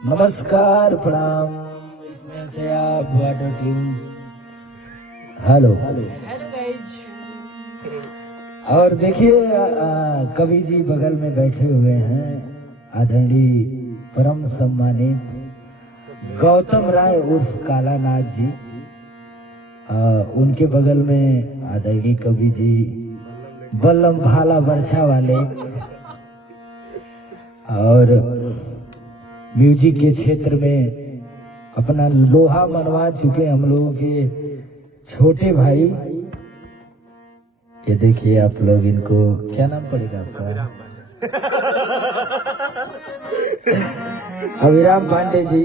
नमस्कार, प्रणाम। इसमें से आप वाटर ट्यून्स। Hello guys. और देखिए कवि जी बगल में बैठे हुए हैं, आदरणीय परम सम्मानित गौतम राय उर्फ कालानाथ जी। उनके बगल में आदरणीय कवि जी बल्लम भाला बरछा वाले, और म्यूजिक के क्षेत्र में अपना लोहा मनवा चुके हम लोगों के छोटे भाई। ये देखिए आप लोग, इनको क्या नाम पड़ेगा आपका? अभिराम पांडे जी।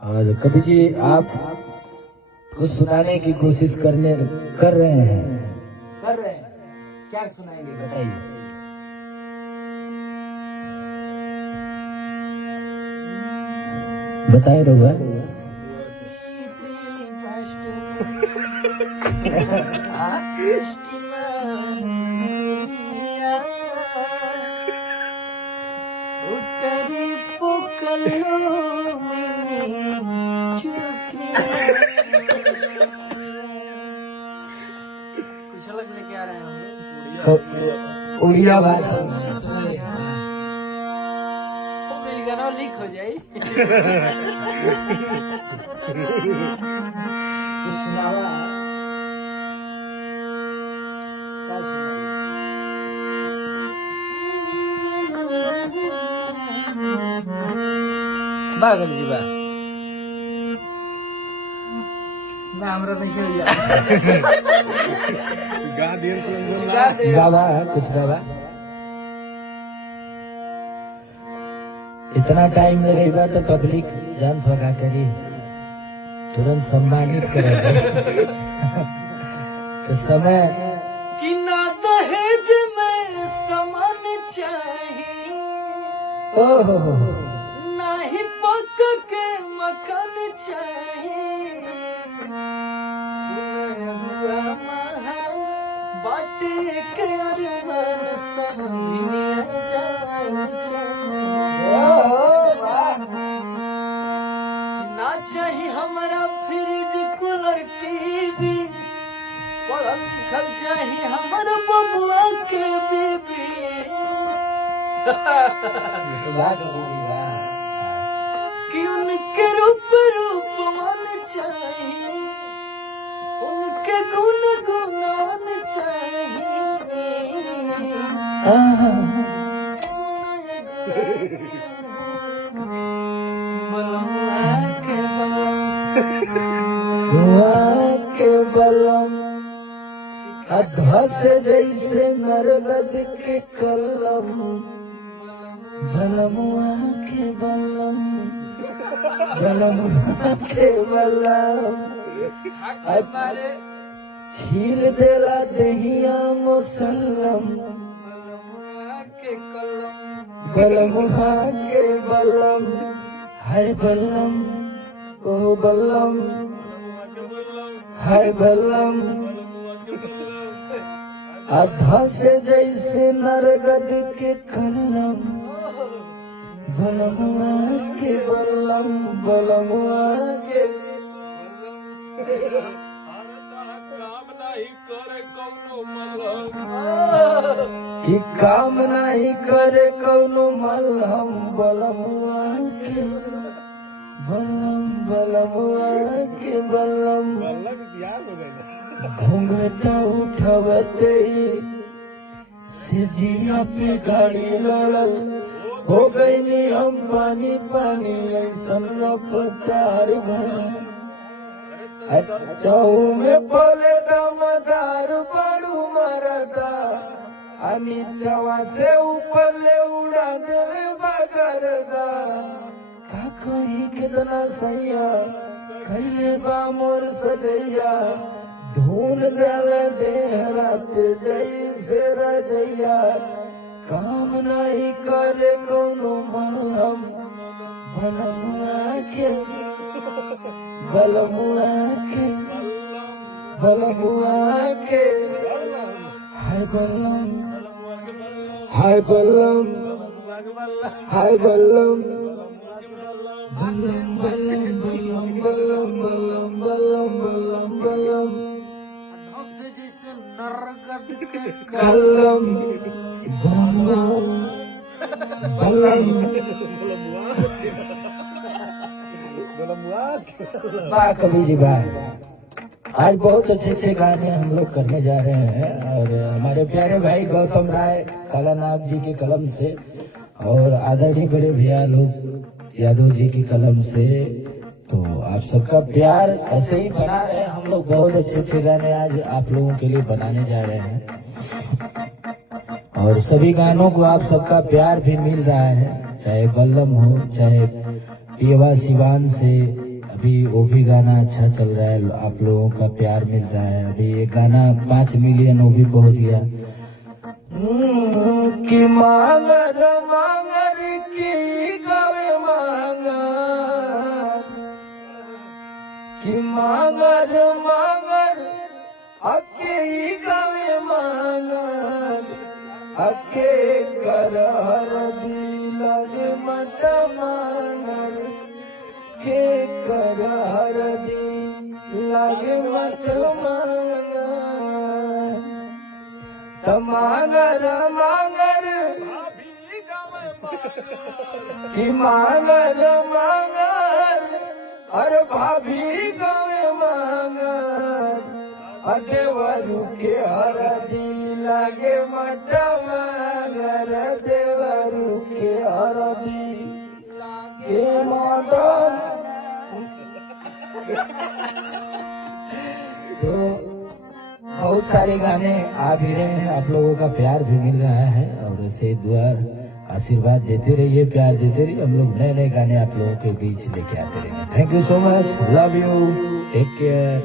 और कवि जी आप कुछ सुनाने की कोशिश कर रहे हैं। क्या सुनाएंगे बताइए। बताए रहुआ। कुछ अलग लेके आ रहे हैं हम लोग। उड़िया भाषा गाना लीक हो जाए। सुनावा बागल जी बा ना हमरा नहीं है गावा कुछ गावा। इतना टाइम लगेगा तो पब्लिक जान फगा करी, तुरंत सम्मानित करेगा। तो समय कि ना दहेज में सामान चाहिए, ओहो ना ही पक के मकान चाहिए। सुने हुआ महल बाटे के अरमान सब दुनिया जान चाहिए। ना चाहिए हमारा फ्रिज कूलर टीवी, पंखा चाहिए हमारा बबुआ के बीबी। कि उनके रूप मन चाहिए, उनके गुण गुणान चाहिए। के बलम अधा से जैसे नरगद के कलम, बलमुआ के बलम, बलमुआ के बलम छील देला दहिया मुसल्लम, बलमुआ के बलम है बलम, ओ बलम है बलम आधा से जैसे नरगद के कलम, बलमुआ के बलम, बलमुआ के कि काम नहीं करे कौनो मलहम, बलमुआ के बलम, बलमुआ के बलम घूंघटा उठवते से जिया पे गाड़ी लड़ल, हो गई हम पानी पानी ऐसन रफ्तार भर। चौ में पले दमदार बड़ू मरदा, नीचवा से ऊपर ले उड़ा दिले बगरदा। का कोई कितना सैया कैले बा मोर सजैया, धून दल देह रात जैसे रजैया। काम नहीं करे कोनो मलहम, बलमुआ के बलमुआ के बलमुआ के हाय बलम, हाय बलम, हाय बलम। बल्लम बल्लम बल्लम बल्लम बल्लम बल्लम बल्लम बल्लम धस जैसे नरगद के कलम बल्लम बल्लम वाह कवि जी वाह। आज बहुत अच्छे अच्छे गाने हम लोग करने जा रहे हैं और हमारे प्यारे भाई गौतम राय कालानाग जी के कलम से और आदरणीय बड़े भैया लोग यादव जी की कलम से। तो आप सबका प्यार ऐसे ही बना रहे। हम लोग बहुत अच्छे अच्छे गाने आज आप लोगों के लिए बनाने जा रहे हैं और सभी गानों को आप सबका प्यार भी मिल रहा है, चाहे बल्लम हो चाहे पियवा सिवान से। अभी वो भी गाना अच्छा चल रहा है, आप लोगों का प्यार मिल रहा है। अभी ये गाना 5 मिलियन वो भी पहुंच गया। कि मांगर मांगर की गावे मांगर, कि मांगर मांगर अके गावे मांगर, अके कर हर दी लगे मट मांगर, के कर हर दी लगे मट मांगर। मांगर मांगर कि मांगर मांगर, अरे भाभी गावे मांगर, देवरू के हरदी लागे मट मांगर, देवरू के हरदी लागे मट। तो बहुत सारे गाने आ भी रहे हैं, आप लोगों का प्यार भी मिल रहा है और ऐसे दुआ आशीर्वाद देते रहिए, प्यार देते रहिए। हम लोग नए नए गाने आप लोगों के बीच लेके आते रहेंगे। Thank you so much, love you, take care.